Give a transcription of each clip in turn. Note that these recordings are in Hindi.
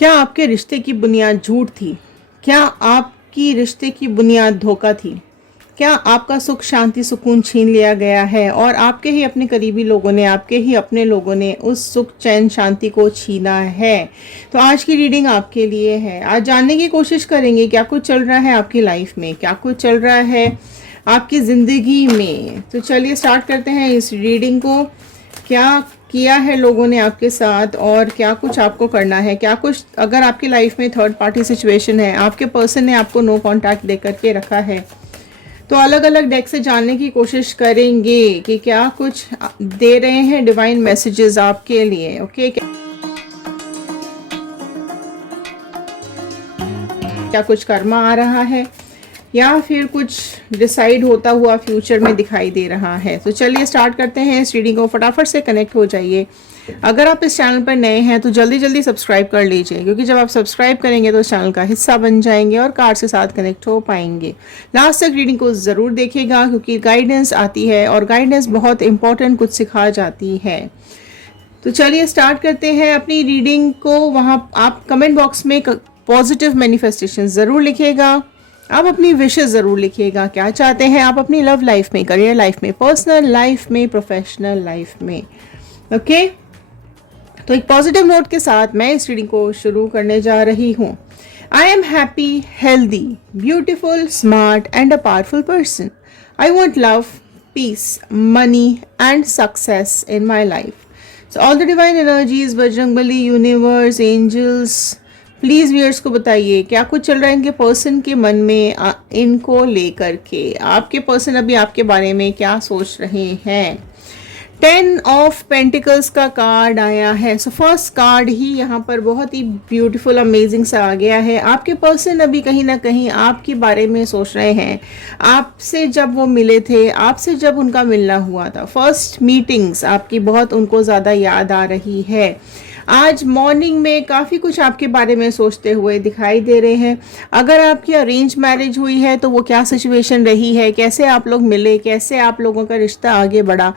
क्या आपके रिश्ते की बुनियाद झूठ थी? क्या आपकी रिश्ते की बुनियाद धोखा थी? क्या आपका सुख शांति सुकून छीन लिया गया है और आपके ही अपने करीबी लोगों ने, आपके ही अपने लोगों ने उस सुख चैन शांति को छीना है? तो आज की रीडिंग आपके लिए है। आज जानने की कोशिश करेंगे क्या कुछ चल रहा है आपकी लाइफ में, क्या कुछ चल रहा है आपकी ज़िंदगी में। तो चलिए स्टार्ट करते हैं इस रीडिंग को। क्या किया है लोगों ने आपके साथ और क्या कुछ आपको करना है, क्या कुछ अगर आपकी लाइफ में थर्ड पार्टी सिचुएशन है, आपके पर्सन ने आपको नो कांटेक्ट दे करके रखा है, तो अलग अलग डेक से जानने की कोशिश करेंगे कि क्या कुछ दे रहे हैं डिवाइन मैसेजेस आपके लिए। ओके, क्या कुछ कर्मा आ रहा है या फिर कुछ डिसाइड होता हुआ फ्यूचर में दिखाई दे रहा है। तो चलिए स्टार्ट करते हैं इस रीडिंग को। फटाफट से कनेक्ट हो जाइए। अगर आप इस चैनल पर नए हैं तो जल्दी जल्दी सब्सक्राइब कर लीजिए, क्योंकि जब आप सब्सक्राइब करेंगे तो इस चैनल का हिस्सा बन जाएंगे और कार्ड्स के साथ कनेक्ट हो पाएंगे। लास्ट तक रीडिंग को ज़रूर देखिएगा, क्योंकि गाइडेंस आती है और गाइडेंस बहुत इंपॉर्टेंट कुछ सिखा जाती है। तो चलिए स्टार्ट करते हैं अपनी रीडिंग को। वहाँ आप कमेंट बॉक्स में पॉजिटिव मैनिफेस्टेशन ज़रूर लिखिएगा। आप अपनी विशेष ज़रूर लिखिएगा, क्या चाहते हैं आप अपनी लव लाइफ में, करियर लाइफ में, पर्सनल लाइफ में, प्रोफेशनल लाइफ में। ओके, तो एक पॉजिटिव नोट के साथ मैं इस रीडिंग को शुरू करने जा रही हूँ। I am happy, healthy, beautiful, smart and a powerful person. I want love, peace, money and success in my life. So all the divine energies, Bajrangbali, universe, angels, please viewers को बताइए क्या कुछ चल रहा है इनके पर्सन के मन में इनको लेकर के। आपके पर्सन अभी आपके बारे में क्या सोच रहे हैं। 10 ऑफ पेंटिकल्स का कार्ड आया है। सो फर्स्ट कार्ड ही यहाँ पर बहुत ही ब्यूटीफुल अमेजिंग सा आ गया है। आपके पर्सन अभी कहीं ना कहीं आपके बारे में सोच रहे हैं। आपसे जब वो मिले थे, आपसे जब उनका मिलना हुआ था, फर्स्ट मीटिंग्स आपकी बहुत उनको ज़्यादा याद आ रही है। आज मॉर्निंग में काफ़ी कुछ आपके बारे में सोचते हुए दिखाई दे रहे हैं। अगर आपकी अरेंज मैरिज हुई है तो वो क्या सिचुएशन रही है, कैसे आप लोग मिले, कैसे आप लोगों का रिश्ता आगे बढ़ा।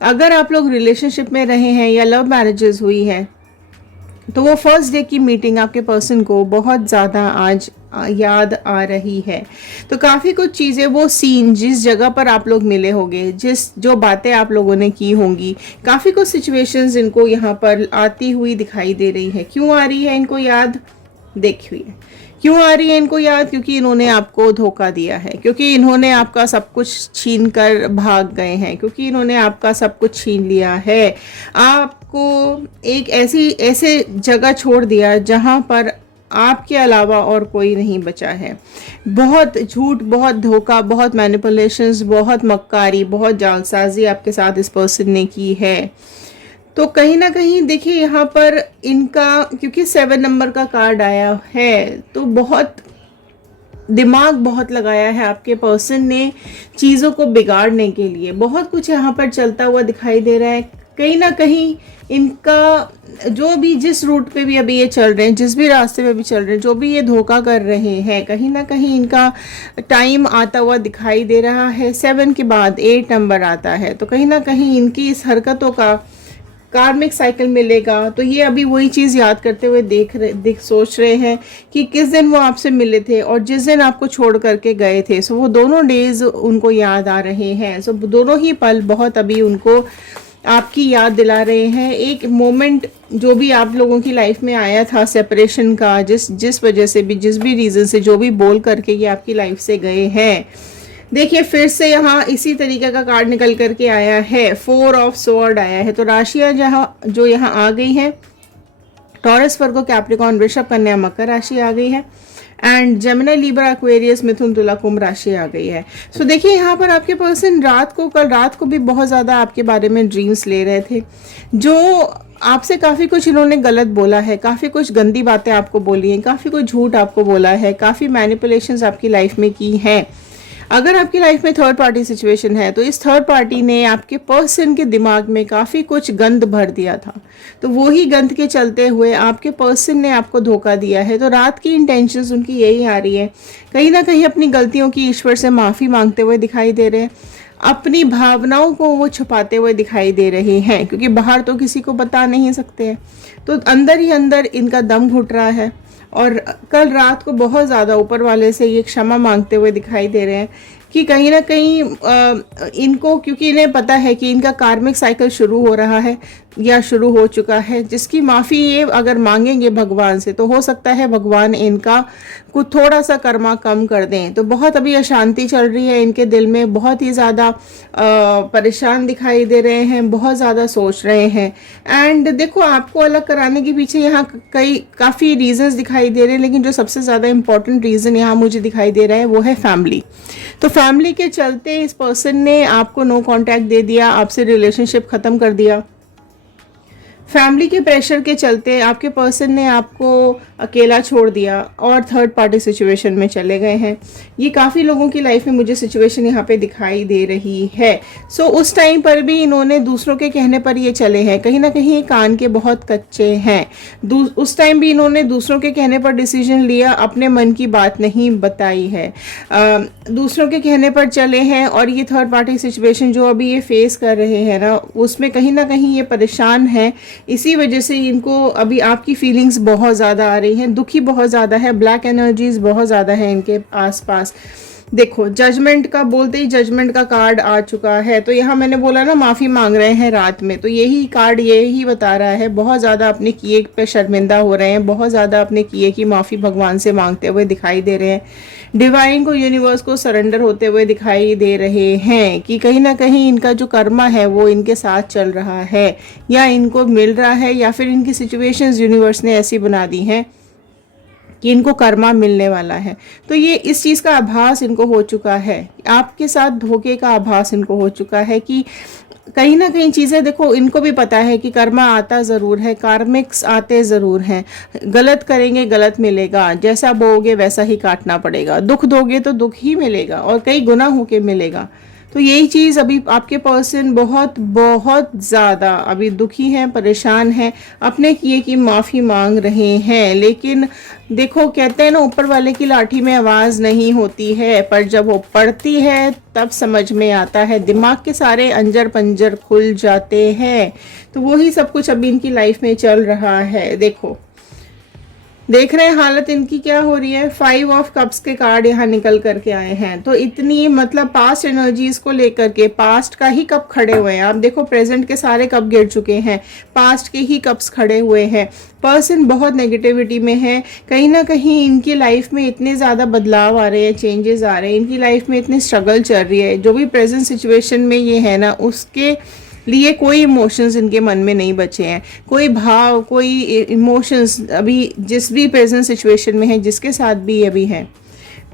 अगर आप लोग रिलेशनशिप में रहे हैं या लव मैरिजेस हुई है तो वो फर्स्ट डे की मीटिंग आपके पर्सन को बहुत ज़्यादा आज याद आ रही है। तो काफ़ी कुछ चीज़ें, वो सीन जिस जगह पर आप लोग मिले होंगे, जो बातें आप लोगों ने की होंगी, काफ़ी कुछ सिचुएशंस इनको यहाँ पर आती हुई दिखाई दे रही है। क्यों आ रही है इनको याद, देखिए क्यों आ रही है इनको याद, क्योंकि इन्होंने आपको धोखा दिया है, क्योंकि इन्होंने आपका सब कुछ छीन कर भाग गए हैं, क्योंकि इन्होंने आपका सब कुछ छीन लिया है। आपको एक ऐसे जगह छोड़ दिया जहाँ पर आपके अलावा और कोई नहीं बचा है। बहुत झूठ, बहुत धोखा, बहुत मैनिपुलेशंस, बहुत मक्कारी, बहुत जालसाजी आपके साथ इस पर्सन ने की है। तो कहीं ना कहीं देखिए यहाँ पर इनका, क्योंकि 7 नंबर का कार्ड आया है, तो बहुत दिमाग बहुत लगाया है आपके पर्सन ने चीज़ों को बिगाड़ने के लिए। बहुत कुछ यहाँ पर चलता हुआ दिखाई दे रहा है। कहीं ना कहीं इनका जो भी, जिस रूट पे भी अभी ये चल रहे हैं, जिस भी रास्ते पे भी चल रहे हैं, जो भी ये धोखा कर रहे हैं, कहीं ना कहीं इनका टाइम आता हुआ दिखाई दे रहा है। 7 के बाद 8 नंबर आता है, तो कहीं ना कहीं इनकी इस हरकतों का कार्मिक साइकिल मिलेगा। तो ये अभी वही चीज़ याद करते हुए सोच रहे हैं कि किस दिन वो आपसे मिले थे और जिस दिन आपको छोड़ करके गए थे। सो वो दोनों डेज उनको याद आ रहे हैं। सो दोनों ही पल बहुत अभी उनको आपकी याद दिला रहे हैं। एक मोमेंट जो भी आप लोगों की लाइफ में आया था सेपरेशन का, जिस वजह से भी, जिस भी रीज़न से, जो भी बोल करके ये आपकी लाइफ से गए हैं, देखिए फिर से यहाँ इसी तरीके का कार्ड निकल करके आया है। 4 ऑफ स्वॉर्ड आया है। तो राशियाँ जो यहाँ आ गई हैं, टॉरस, वर्गो, कैप्रिकॉर्न, वृषभ, कन्या, मकर राशि आ गई है एंड जेमिनी, लिब्रा, एक्वेरियस, मिथुन, तुला, कुंभ राशि आ गई है। सो देखिए यहाँ पर आपके पर्सन कल रात को भी बहुत ज़्यादा आपके बारे में ड्रीम्स ले रहे थे। जो आपसे काफ़ी कुछ इन्होंने गलत बोला है, काफ़ी कुछ गंदी बातें आपको बोली हैं, काफ़ी कुछ झूठ आपको बोला है, काफ़ी मैनिपुलेशंस आपकी लाइफ में की हैं। अगर आपकी लाइफ में थर्ड पार्टी सिचुएशन है तो इस थर्ड पार्टी ने आपके पर्सन के दिमाग में काफ़ी कुछ गंद भर दिया था। तो वही गंद के चलते हुए आपके पर्सन ने आपको धोखा दिया है। तो रात की इंटेंशंस उनकी यही आ रही है, कहीं ना कहीं अपनी गलतियों की ईश्वर से माफ़ी मांगते हुए दिखाई दे रहे हैं। अपनी भावनाओं को वो छुपाते हुए दिखाई दे रहे हैं, क्योंकि बाहर तो किसी को बता नहीं सकते हैं, तो अंदर ही अंदर इनका दम घुट रहा है। और कल रात को बहुत ज़्यादा ऊपर वाले से ये क्षमा मांगते हुए दिखाई दे रहे हैं कि कहीं ना कहीं इनको, क्योंकि इन्हें पता है कि इनका कार्मिक साइकिल शुरू हो रहा है या शुरू हो चुका है, जिसकी माफ़ी ये अगर मांगेंगे भगवान से तो हो सकता है भगवान इनका कुछ थोड़ा सा कर्मा कम कर दें। तो बहुत अभी अशांति चल रही है इनके दिल में, बहुत ही ज़्यादा परेशान दिखाई दे रहे हैं, बहुत ज़्यादा सोच रहे हैं। एंड देखो, आपको अलग कराने के पीछे यहाँ काफ़ी रीजंस दिखाई दे रहे हैं, लेकिन जो सबसे ज़्यादा इंपॉर्टेंट रीज़न यहाँ मुझे दिखाई दे रहा है वो है फैमिली। तो फैमिली के चलते इस पर्सन ने आपको नो कांटेक्ट दे दिया, आपसे रिलेशनशिप ख़त्म कर दिया। फैमिली के प्रेशर के चलते आपके पर्सन ने आपको अकेला छोड़ दिया और थर्ड पार्टी सिचुएशन में चले गए हैं। ये काफ़ी लोगों की लाइफ में मुझे सिचुएशन यहाँ पे दिखाई दे रही है। सो उस टाइम पर भी इन्होंने दूसरों के कहने पर ये चले हैं, कहीं ना कहीं कान के बहुत कच्चे हैं। उस टाइम भी इन्होंने दूसरों के कहने पर डिसीजन लिया, अपने मन की बात नहीं बताई है, दूसरों के कहने पर चले हैं। और ये थर्ड पार्टी सिचुएशन जो अभी ये फेस कर रहे हैं ना, उसमें कहीं ना कहीं ये परेशान है। इसी वजह से इनको अभी आपकी फीलिंग्स बहुत ज़्यादा आ रही हैं, दुखी बहुत ज़्यादा है, ब्लैक एनर्जीज बहुत ज़्यादा है इनके आसपास। देखो, जजमेंट का बोलते ही जजमेंट का कार्ड आ चुका है। तो यहाँ मैंने बोला ना, माफ़ी मांग रहे हैं रात में, तो यही कार्ड यही बता रहा है, बहुत ज़्यादा अपने किए पे शर्मिंदा हो रहे हैं, बहुत ज़्यादा अपने किए की माफ़ी भगवान से मांगते हुए दिखाई दे रहे हैं, डिवाइन को, यूनिवर्स को सरेंडर होते हुए दिखाई दे रहे हैं कि कहीं ना कहीं इनका जो कर्मा है वो इनके साथ चल रहा है या इनको मिल रहा है, या फिर इनकी सिचुएशंस यूनिवर्स ने ऐसी बना दी हैं कि इनको कर्मा मिलने वाला है। तो ये इस चीज़ का आभास इनको हो चुका है, आपके साथ धोखे का आभास इनको हो चुका है कि कहीं ना कहीं चीज़ें, देखो इनको भी पता है कि कर्मा आता ज़रूर है, कार्मिक्स आते ज़रूर हैं, गलत करेंगे गलत मिलेगा, जैसा बोओगे वैसा ही काटना पड़ेगा, दुख दोगे तो दुख ही मिलेगा और कई गुना होके मिलेगा। तो यही चीज़ अभी आपके पर्सन बहुत बहुत ज़्यादा अभी दुखी हैं, परेशान हैं, अपने किए की माफ़ी मांग रहे हैं। लेकिन देखो, कहते हैं ना, ऊपर वाले की लाठी में आवाज़ नहीं होती है, पर जब वो पड़ती है तब समझ में आता है, दिमाग के सारे अंजर पंजर खुल जाते हैं। तो वही सब कुछ अभी इनकी लाइफ में चल रहा है। देखो, देख रहे हैं हालत इनकी क्या हो रही है। 5 ऑफ कप्स के कार्ड यहाँ निकल करके आए हैं। तो इतनी, मतलब पास्ट एनर्जीज को लेकर के, पास्ट का ही कप खड़े हुए हैं। आप देखो, प्रेजेंट के सारे कप गिर चुके हैं, पास्ट के ही कप्स खड़े हुए हैं। पर्सन बहुत नेगेटिविटी में है, कहीं ना कहीं इनकी लाइफ में इतने ज़्यादा बदलाव आ रहे हैं, चेंजेस आ रहे हैं, इनकी लाइफ में इतनी स्ट्रगल चल रही है। जो भी प्रेजेंट सिचुएशन में ये है ना, उसके लिए कोई इमोशंस इनके मन में नहीं बचे हैं, कोई भाव, कोई इमोशंस अभी जिस भी प्रेजेंट सिचुएशन में है, जिसके साथ भी अभी है,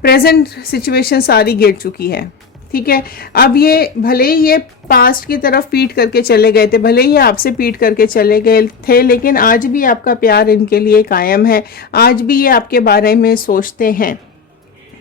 प्रेजेंट सिचुएशन सारी गिर चुकी है। ठीक है, अब ये भले ही ये पास्ट की तरफ पीट करके चले गए थे, भले ही आपसे पीट करके चले गए थे, लेकिन आज भी आपका प्यार इनके लिए कायम है, आज भी ये आपके बारे में सोचते हैं।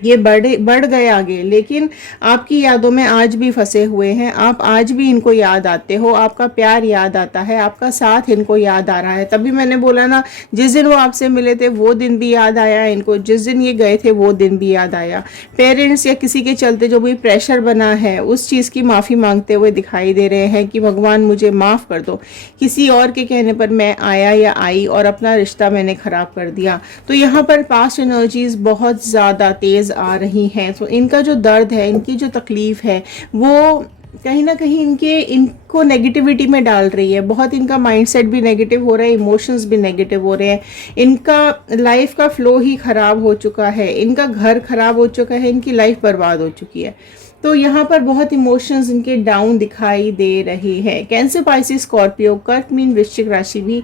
ये बढ़ गए आगे, लेकिन आपकी यादों में आज भी फंसे हुए हैं। आप आज भी इनको याद आते हो, आपका प्यार याद आता है, आपका साथ इनको याद आ रहा है। तभी मैंने बोला ना, जिस दिन वो आपसे मिले थे वो दिन भी याद आया इनको, जिस दिन ये गए थे वो दिन भी याद आया। पेरेंट्स या किसी के चलते जो भी प्रेशर बना है, उस चीज़ की माफ़ी मांगते हुए दिखाई दे रहे हैं कि भगवान मुझे माफ़ कर दो, किसी और के कहने पर मैं आया या आई और अपना रिश्ता मैंने ख़राब कर दिया। तो यहाँ पर पास्ट एनर्जीज बहुत ज़्यादा तेज़ आ रही हैं। तो इनका जो दर्द है, इनकी जो तकलीफ है, वो कहीं ना कहीं इनको नेगेटिविटी में डाल रही है। बहुत इनका माइंडसेट भी नेगेटिव हो रहा है, इमोशंस भी नेगेटिव हो रहे हैं, इनका लाइफ का फ्लो ही खराब हो चुका है, इनका घर खराब हो चुका है, इनकी लाइफ बर्बाद हो चुकी है। तो यहाँ पर बहुत इमोशंस इनके डाउन दिखाई दे रहे हैं। कैंसर, पाइसिस, स्कॉर्पियो, कर्क, मीन, वृश्चिक राशि भी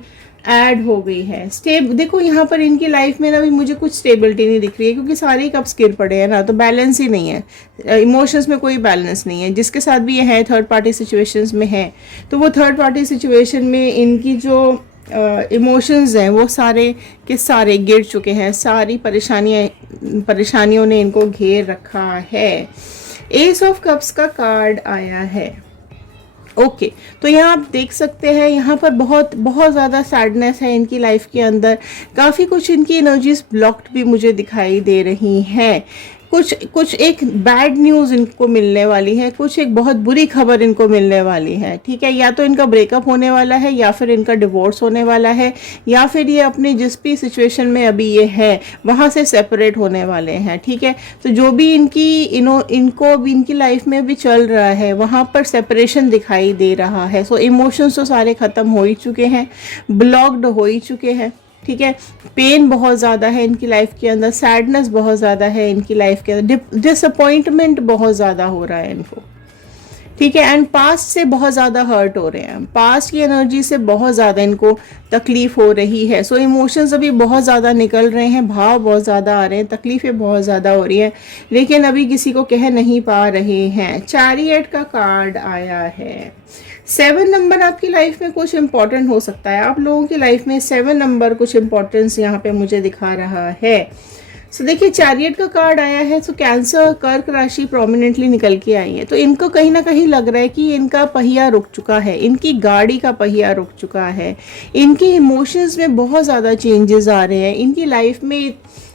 ऐड हो गई है। देखो, यहाँ पर इनकी लाइफ में ना भी मुझे कुछ स्टेबिलिटी नहीं दिख रही है, क्योंकि सारे कप्स गिर पड़े हैं ना, तो बैलेंस ही नहीं है, इमोशंस में कोई बैलेंस नहीं है। जिसके साथ भी ये है थर्ड पार्टी सिचुएशंस में है, तो वो थर्ड पार्टी सिचुएशन में इनकी जो इमोशंस हैं वो सारे के सारे गिर चुके हैं, सारी परेशानियों ने इनको घेर रखा है। एस ऑफ कप्स का कार्ड आया है। ओके, तो यहाँ आप देख सकते हैं, यहाँ पर बहुत बहुत ज़्यादा सैडनेस है इनकी लाइफ के अंदर। काफ़ी कुछ इनकी एनर्जीज ब्लॉक्ड भी मुझे दिखाई दे रही हैं। कुछ कुछ एक बैड न्यूज़ इनको मिलने वाली है, कुछ एक बहुत बुरी खबर इनको मिलने वाली है, ठीक है। या तो इनका ब्रेकअप होने वाला है, या फिर इनका डिवोर्स होने वाला है, या फिर ये अपने जिस भी सिचुएशन में अभी ये है वहाँ से सेपरेट होने वाले हैं, ठीक है। तो जो भी इनको भी इनकी लाइफ में भी चल रहा है वहाँ पर सेपरेशन दिखाई दे रहा है। सो इमोशंस तो सारे ख़त्म हो ही चुके हैं, ब्लॉक्ड हो ही चुके हैं, ठीक है। पेन बहुत ज़्यादा है इनकी लाइफ के अंदर, सैडनेस बहुत ज़्यादा है इनकी लाइफ के अंदर, डिसअपॉइंटमेंट बहुत ज़्यादा हो रहा है इनको, ठीक है। एंड पास्ट से बहुत ज़्यादा हर्ट हो रहे हैं, पास्ट की एनर्जी से बहुत ज़्यादा इनको तकलीफ हो रही है। सो इमोशंस अभी बहुत ज़्यादा निकल रहे हैं, भाव बहुत ज़्यादा आ रहे हैं, तकलीफ़ें बहुत ज़्यादा हो रही हैं, लेकिन अभी किसी को कह नहीं पा रहे हैं। चैरियट का कार्ड आया है। 7 नंबर आपकी लाइफ में कुछ इंपॉर्टेंट हो सकता है, आप लोगों की लाइफ में 7 नंबर कुछ इंपॉर्टेंस यहाँ पे मुझे दिखा रहा है। सो देखिए चैरियट का कार्ड आया है, तो कैंसर कर्क राशि प्रोमिनेंटली निकल के आई है। तो इनको कहीं ना कहीं लग रहा है कि इनका पहिया रुक चुका है, इनकी गाड़ी का पहिया रुक चुका है, इनके इमोशंस में बहुत ज़्यादा चेंजेस आ रहे हैं, इनकी लाइफ में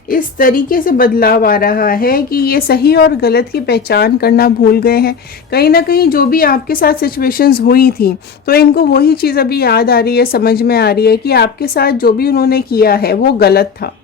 इस तरीके से बदलाव आ रहा है कि ये सही और गलत की पहचान करना भूल गए हैं। कहीं ना कहीं जो भी आपके साथ सिचुएशंस हुई थी तो इनको वही चीज़ अभी याद आ रही है, समझ में आ रही है कि आपके साथ जो भी उन्होंने किया है वो गलत था,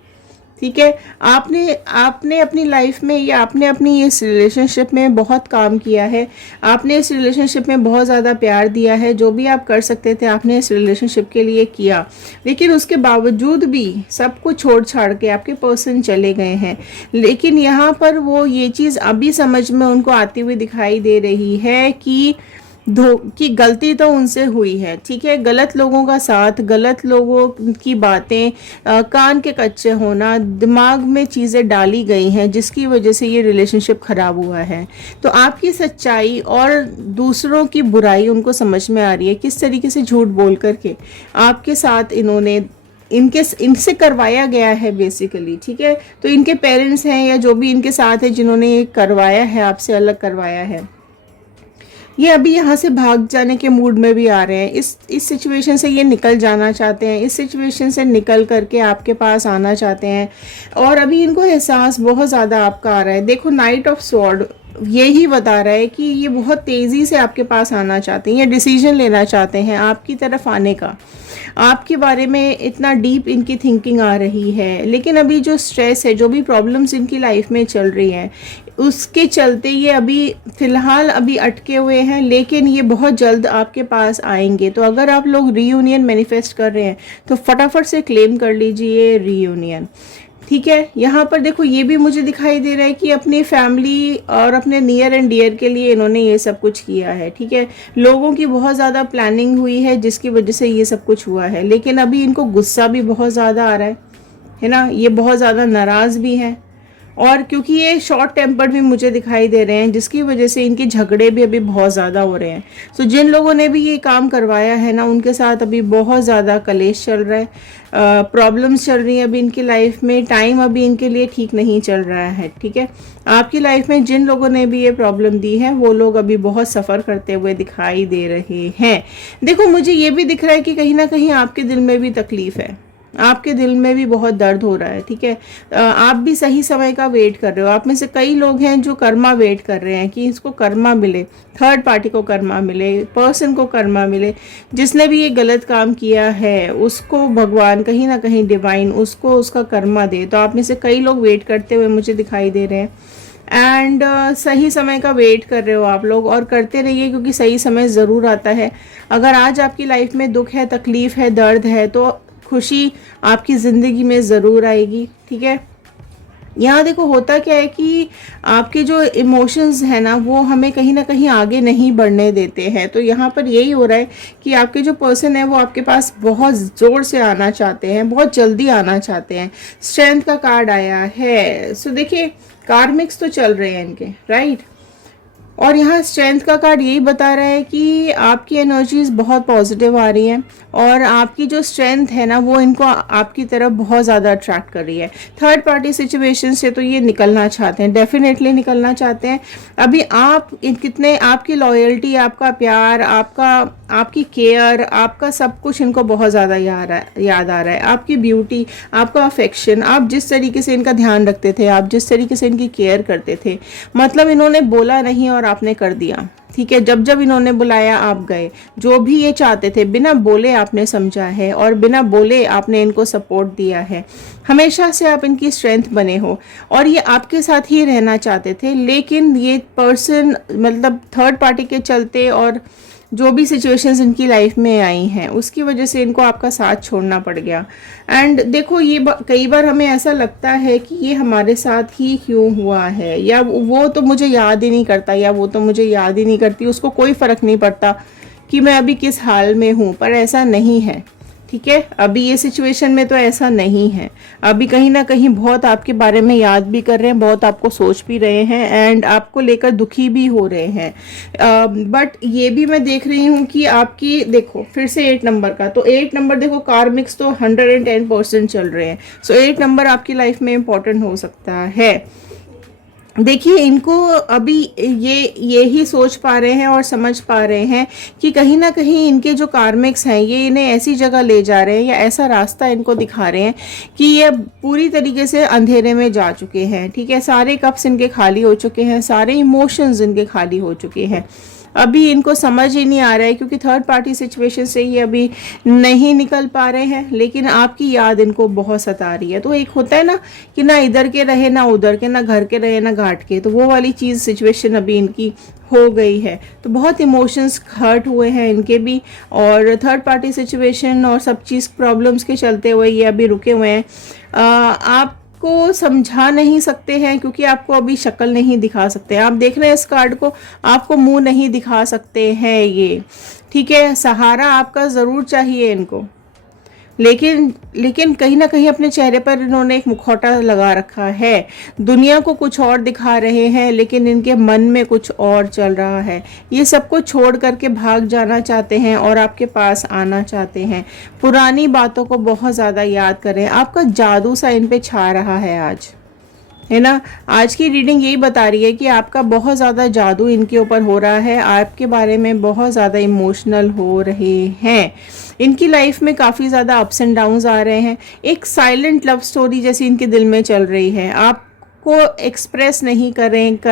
ठीक है। आपने अपनी लाइफ में या आपने अपनी इस रिलेशनशिप में बहुत काम किया है, आपने इस रिलेशनशिप में बहुत ज़्यादा प्यार दिया है, जो भी आप कर सकते थे आपने इस रिलेशनशिप के लिए किया, लेकिन उसके बावजूद भी सब कुछ छोड़ छाड़ के आपके पर्सन चले गए हैं। लेकिन यहाँ पर वो ये चीज़ अभी समझ में उनको आती हुई दिखाई दे रही है कि गलती तो उनसे हुई है, ठीक है। गलत लोगों का साथ, गलत लोगों की बातें, कान के कच्चे होना, दिमाग में चीज़ें डाली गई हैं जिसकी वजह से ये रिलेशनशिप ख़राब हुआ है। तो आपकी सच्चाई और दूसरों की बुराई उनको समझ में आ रही है, किस तरीके से झूठ बोल करके आपके साथ इनसे करवाया गया है बेसिकली, ठीक है। तो इनके पेरेंट्स हैं या जो भी इनके साथ है जिन्होंने ये करवाया है, आपसे अलग करवाया है, ये अभी यहाँ से भाग जाने के मूड में भी आ रहे हैं। इस सिचुएशन से ये निकल जाना चाहते हैं, इस सिचुएशन से निकल करके आपके पास आना चाहते हैं, और अभी इनको एहसास बहुत ज़्यादा आपका आ रहा है। देखो नाइट ऑफ स्वॉर्ड यही बता रहा है कि ये बहुत तेज़ी से आपके पास आना चाहते हैं, ये डिसीजन लेना चाहते हैं आपकी तरफ आने का, आपके बारे में इतना डीप इनकी थिंकिंग आ रही है। लेकिन अभी जो स्ट्रेस है, जो भी प्रॉब्लम्स इनकी लाइफ में चल रही हैं, उसके चलते ये अभी फ़िलहाल अभी अटके हुए हैं, लेकिन ये बहुत जल्द आपके पास आएंगे। तो अगर आप लोग रीयूनियन मैनिफेस्ट कर रहे हैं तो फटाफट से क्लेम कर लीजिए रीयूनियन, ठीक है। यहाँ पर देखो ये भी मुझे दिखाई दे रहा है कि अपनी फैमिली और अपने नियर एंड डियर के लिए इन्होंने ये सब कुछ किया है, ठीक है। लोगों की बहुत ज़्यादा प्लानिंग हुई है जिसकी वजह से ये सब कुछ हुआ है, लेकिन अभी इनको गुस्सा भी बहुत ज़्यादा आ रहा है ना, ये बहुत ज़्यादा नाराज़ भी हैं, और क्योंकि ये शॉर्ट टेम्पर्ड भी मुझे दिखाई दे रहे हैं जिसकी वजह से इनके झगड़े भी अभी बहुत ज़्यादा हो रहे हैं। सो जिन लोगों ने भी ये काम करवाया है ना, उनके साथ अभी बहुत ज़्यादा कलेश चल रहा है, प्रॉब्लम्स चल रही हैं अभी इनकी लाइफ में, टाइम अभी इनके लिए ठीक नहीं चल रहा है, ठीक है। आपकी लाइफ में जिन लोगों ने भी ये प्रॉब्लम दी है वो लोग अभी बहुत सफ़र करते हुए दिखाई दे रहे हैं। देखो मुझे ये भी दिख रहा है कि कहीं ना कहीं आपके दिल में भी तकलीफ़ है, आपके दिल में भी बहुत दर्द हो रहा है, ठीक है। आप भी सही समय का वेट कर रहे हो। आप में से कई लोग हैं जो कर्मा वेट कर रहे हैं कि इसको कर्मा मिले, थर्ड पार्टी को कर्मा मिले, पर्सन को कर्मा मिले, जिसने भी ये गलत काम किया है उसको भगवान कहीं ना कहीं डिवाइन उसको उसका कर्मा दे। तो आप में से कई लोग वेट करते हुए मुझे दिखाई दे रहे हैं, एंड सही समय का वेट कर रहे हो आप लोग, और करते रहिए क्योंकि सही समय ज़रूर आता है। अगर आज आपकी लाइफ में दुख है, तकलीफ़ है, दर्द है, तो खुशी आपकी ज़िंदगी में ज़रूर आएगी, ठीक है। यहाँ देखो होता क्या है कि आपके जो इमोशंस हैं ना वो हमें कहीं ना कहीं आगे नहीं बढ़ने देते हैं। तो यहाँ पर यही हो रहा है कि आपके जो पर्सन है वो आपके पास बहुत ज़ोर से आना चाहते हैं, बहुत जल्दी आना चाहते हैं। स्ट्रेंथ का कार्ड आया है। सो देखिए कार्मिक्स तो चल रहे हैं इनके, राइट। और यहाँ स्ट्रेंथ का कार्ड यही बता रहा है कि आपकी एनर्जीज बहुत पॉजिटिव आ रही हैं और आपकी जो स्ट्रेंथ है ना वो इनको आपकी तरफ बहुत ज़्यादा अट्रैक्ट कर रही है। थर्ड पार्टी सिचुएशन से तो ये निकलना चाहते हैं, डेफिनेटली निकलना चाहते हैं। अभी आप कितने, आपकी लॉयल्टी, आपका प्यार, आपकी केयर, आपका सब कुछ इनको बहुत ज़्यादा याद आ रहा है। आपकी ब्यूटी, आपका अफेक्शन, आप जिस तरीके से इनका ध्यान रखते थे, आप जिस तरीके से इनकी केयर करते थे, मतलब इन्होंने बोला नहीं और आपने कर दिया। ठीक है, जब जब इन्होंने बुलाया आप गए, जो भी ये चाहते थे बिना बोले आपने समझा है और बिना बोले आपने इनको सपोर्ट दिया है। हमेशा से आप इनकी स्ट्रेंथ बने हो और ये आपके साथ ही रहना चाहते थे, लेकिन ये पर्सन मतलब थर्ड पार्टी के चलते और जो भी सिचुएशंस इनकी लाइफ में आई हैं उसकी वजह से इनको आपका साथ छोड़ना पड़ गया। एंड देखो ये कई बार हमें ऐसा लगता है कि ये हमारे साथ ही क्यों हुआ है, या वो तो मुझे याद ही नहीं करता, या वो तो मुझे याद ही नहीं करती, उसको कोई फ़र्क नहीं पड़ता कि मैं अभी किस हाल में हूँ। पर ऐसा नहीं है, ठीक है। अभी ये सिचुएशन में तो ऐसा नहीं है। अभी कहीं ना कहीं बहुत आपके बारे में याद भी कर रहे हैं, बहुत आपको सोच भी रहे हैं एंड आपको लेकर दुखी भी हो रहे हैं। बट ये भी मैं देख रही हूँ कि आपकी, देखो फिर से 8 नंबर का, तो 8 नंबर देखो कार्मिक्स तो 110% चल रहे हैं। सो 8 नंबर आपकी लाइफ में इम्पोर्टेंट हो सकता है। देखिए इनको अभी ये ही सोच पा रहे हैं और समझ पा रहे हैं कि कहीं ना कहीं इनके जो कार्मिक्स हैं ये इन्हें ऐसी जगह ले जा रहे हैं या ऐसा रास्ता इनको दिखा रहे हैं कि ये पूरी तरीके से अंधेरे में जा चुके हैं। ठीक है, सारे कप्स इनके खाली हो चुके हैं, सारे इमोशंस इनके खाली हो चुके हैं। अभी इनको समझ ही नहीं आ रहा है क्योंकि थर्ड पार्टी सिचुएशन से ये अभी नहीं निकल पा रहे हैं, लेकिन आपकी याद इनको बहुत सता रही है। तो एक होता है ना कि ना इधर के रहे ना उधर के, ना घर के रहे ना घाट के, तो वो वाली चीज़ सिचुएशन अभी इनकी हो गई है। तो बहुत इमोशंस हर्ट हुए हैं इनके भी, और थर्ड पार्टी सिचुएशन और सब चीज़ प्रॉब्लम्स के चलते हुए ये अभी रुके हुए हैं। आप को समझा नहीं सकते हैं क्योंकि आपको अभी शक्ल नहीं दिखा सकते। आप देख रहे हैं इस कार्ड को, आपको मुंह नहीं दिखा सकते हैं ये, ठीक है। सहारा आपका ज़रूर चाहिए इनको, लेकिन कहीं ना कहीं अपने चेहरे पर इन्होंने एक मुखौटा लगा रखा है। दुनिया को कुछ और दिखा रहे हैं लेकिन इनके मन में कुछ और चल रहा है। ये सब कुछ छोड़ करके भाग जाना चाहते हैं और आपके पास आना चाहते हैं। पुरानी बातों को बहुत ज़्यादा याद करें। आपका जादू सा इन पे छा रहा है आज, है ना। आज की रीडिंग यही बता रही है कि आपका बहुत ज़्यादा जादू इनके ऊपर हो रहा है, आपके बारे में बहुत ज़्यादा इमोशनल हो रहे हैं। इनकी लाइफ में काफ़ी ज़्यादा अप्स एंड डाउन्स आ रहे हैं। एक साइलेंट लव स्टोरी जैसी इनके दिल में चल रही है। आप को एक्सप्रेस नहीं कर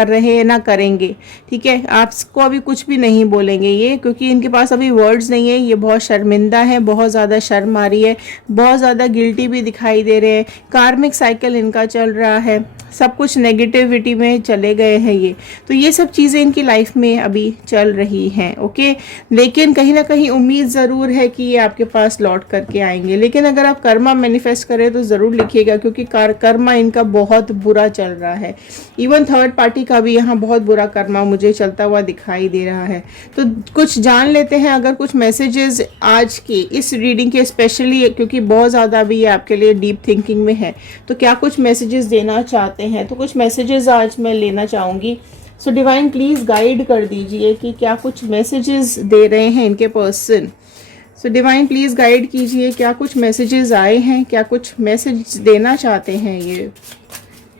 रहे ना करेंगे, ठीक है। आपको अभी कुछ भी नहीं बोलेंगे ये, क्योंकि इनके पास अभी वर्ड्स नहीं है। ये बहुत शर्मिंदा है, बहुत ज़्यादा शर्म आ रही है, बहुत ज़्यादा गिल्टी भी दिखाई दे रहे हैं। कार्मिक साइकिल इनका चल रहा है, सब कुछ नेगेटिविटी में चले गए हैं ये। तो ये सब चीज़ें इनकी लाइफ में अभी चल रही हैं, ओके। लेकिन कहीं ना कहीं उम्मीद ज़रूर है कि ये आपके पास लौट करके आएंगे। लेकिन अगर आप कर्मा मैनिफेस्ट करें तो ज़रूर लिखिएगा, क्योंकि कर्मा इनका बहुत बुरा चल रहा है। इवन थर्ड पार्टी का भी यहाँ बहुत बुरा कर्मा मुझे चलता हुआ दिखाई दे रहा है। तो कुछ जान लेते हैं, अगर कुछ मैसेजेस आज की इस रीडिंग के स्पेशली, क्योंकि बहुत ज़्यादा अभी ये आपके लिए डीप थिंकिंग में है, तो क्या कुछ मैसेजेस देना चाहते हैं। तो कुछ मैसेजेस आज मैं लेना चाहूँगी। सो डिवाइन प्लीज़ गाइड कर दीजिए कि क्या कुछ मैसेजेस दे रहे हैं इनके person. So divine please guide कीजिए, क्या कुछ मैसेजेस आए हैं, क्या कुछ मैसेज देना चाहते हैं ये,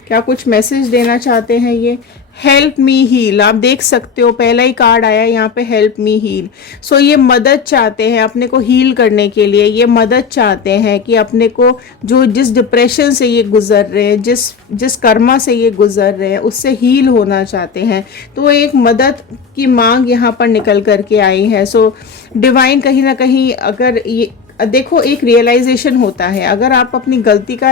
क्या कुछ मैसेज देना चाहते हैं ये। हेल्प मी हील, आप देख सकते हो पहला ही कार्ड आया यहाँ पे, हेल्प मी हील। सो ये मदद चाहते हैं अपने को हील करने के लिए। ये मदद चाहते हैं कि अपने को जिस डिप्रेशन से ये गुजर रहे हैं, जिस कर्मा से ये गुजर रहे हैं, उससे हील होना चाहते हैं। तो एक मदद की मांग यहाँ पर निकल करके आई है। सो डिवाइन कहीं ना कहीं, अगर ये देखो एक रियलाइजेशन होता है, अगर आप अपनी गलती का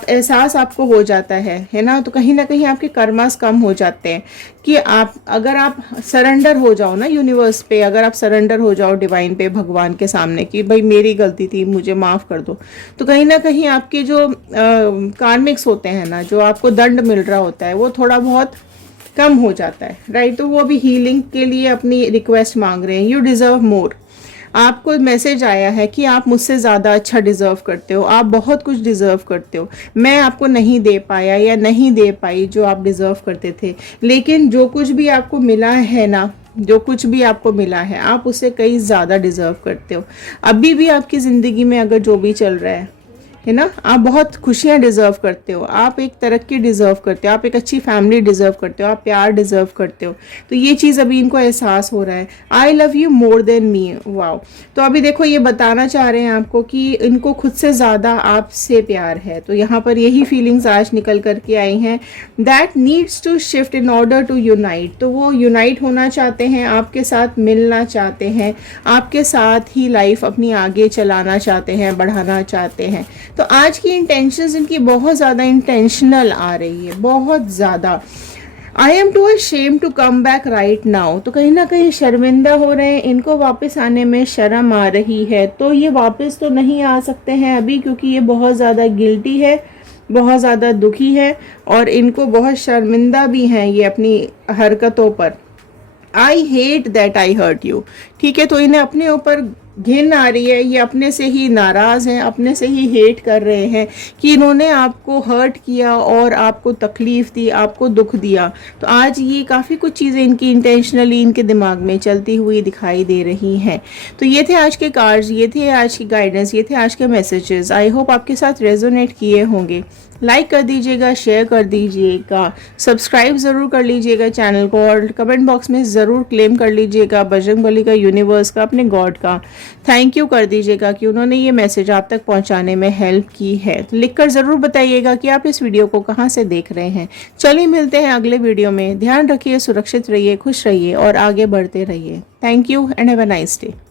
एहसास आपको हो जाता है ना, तो कहीं ना कहीं आपके कर्मास कम हो जाते हैं। कि अगर आप सरेंडर हो जाओ ना यूनिवर्स पे, अगर आप सरेंडर हो जाओ डिवाइन पे, भगवान के सामने कि भाई मेरी गलती थी, मुझे माफ़ कर दो, तो कहीं ना कहीं आपके जो कार्मिक्स होते हैं ना, जो आपको दंड मिल रहा होता है, वो थोड़ा बहुत कम हो जाता है, राइट। तो वो अभी हीलिंग के लिए अपनी रिक्वेस्ट मांग रहे हैं। यू डिज़र्व मोर। आपको मैसेज आया है कि आप मुझसे ज़्यादा अच्छा डिज़र्व करते हो, आप बहुत कुछ डिज़र्व करते हो, मैं आपको नहीं दे पाया या नहीं दे पाई जो आप डिज़र्व करते थे, लेकिन जो कुछ भी आपको मिला है ना, जो कुछ भी आपको मिला है आप उसे कहीं ज़्यादा डिज़र्व करते हो। अभी भी आपकी ज़िंदगी में अगर जो भी चल रहा है ना, आप बहुत खुशियाँ डिज़र्व करते हो, आप एक तरक्की डिज़र्व करते हो, आप एक अच्छी फैमिली डिज़र्व करते हो, आप प्यार डिज़र्व करते हो। तो ये चीज़ अभी इनको एहसास हो रहा है, I love you more than me. Wow. तो अभी देखो ये बताना चाह रहे हैं आपको कि इनको खुद से ज़्यादा आपसे प्यार है। तो यहाँ पर यही फीलिंग्स आज निकल करके आई हैं, that needs to shift in order to unite. तो वो यूनाइट होना चाहते हैं, आपके साथ मिलना चाहते हैं, आपके साथ ही लाइफ अपनी आगे चलाना चाहते हैं, बढ़ाना चाहते हैं। तो आज की इंटेंशंस इनकी बहुत ज़्यादा इंटेंशनल आ रही है, बहुत ज़्यादा। I am too ashamed to come back right now. तो कहीं ना कहीं शर्मिंदा हो रहे हैं, इनको वापस आने में शर्म आ रही है। तो ये वापस तो नहीं आ सकते हैं अभी, क्योंकि ये बहुत ज़्यादा गिल्टी है, बहुत ज़्यादा दुखी है और इनको बहुत शर्मिंदा भी हैं ये अपनी हरकतों पर। I hate that I hurt you. ठीक है, तो इन्हें अपने ऊपर घिन आ रही है, ये अपने से ही नाराज़ हैं, अपने से ही हेट कर रहे हैं कि इन्होंने आपको हर्ट किया और आपको तकलीफ़ दी, आपको दुख दिया। तो आज ये काफ़ी कुछ चीज़ें इनकी इंटेंशनली इनके दिमाग में चलती हुई दिखाई दे रही हैं। तो ये थे आज के कार्ड्स, ये थे आज की गाइडेंस, ये थे आज के मैसेजेस। आई होप आपके साथ रेजोनेट किए होंगे। लाइक कर दीजिएगा, शेयर कर दीजिएगा, सब्सक्राइब ज़रूर कर लीजिएगा चैनल को और कमेंट बॉक्स में ज़रूर क्लेम कर लीजिएगा बजरंगबली का, यूनिवर्स का, अपने गॉड का थैंक यू कर दीजिएगा कि उन्होंने ये मैसेज आप तक पहुंचाने में हेल्प की है। तो लिखकर ज़रूर बताइएगा कि आप इस वीडियो को कहाँ से देख रहे हैं। चलिए मिलते हैं अगले वीडियो में। ध्यान रखिए, सुरक्षित रहिए, खुश रहिए और आगे बढ़ते रहिए। Thank you and have a nice day.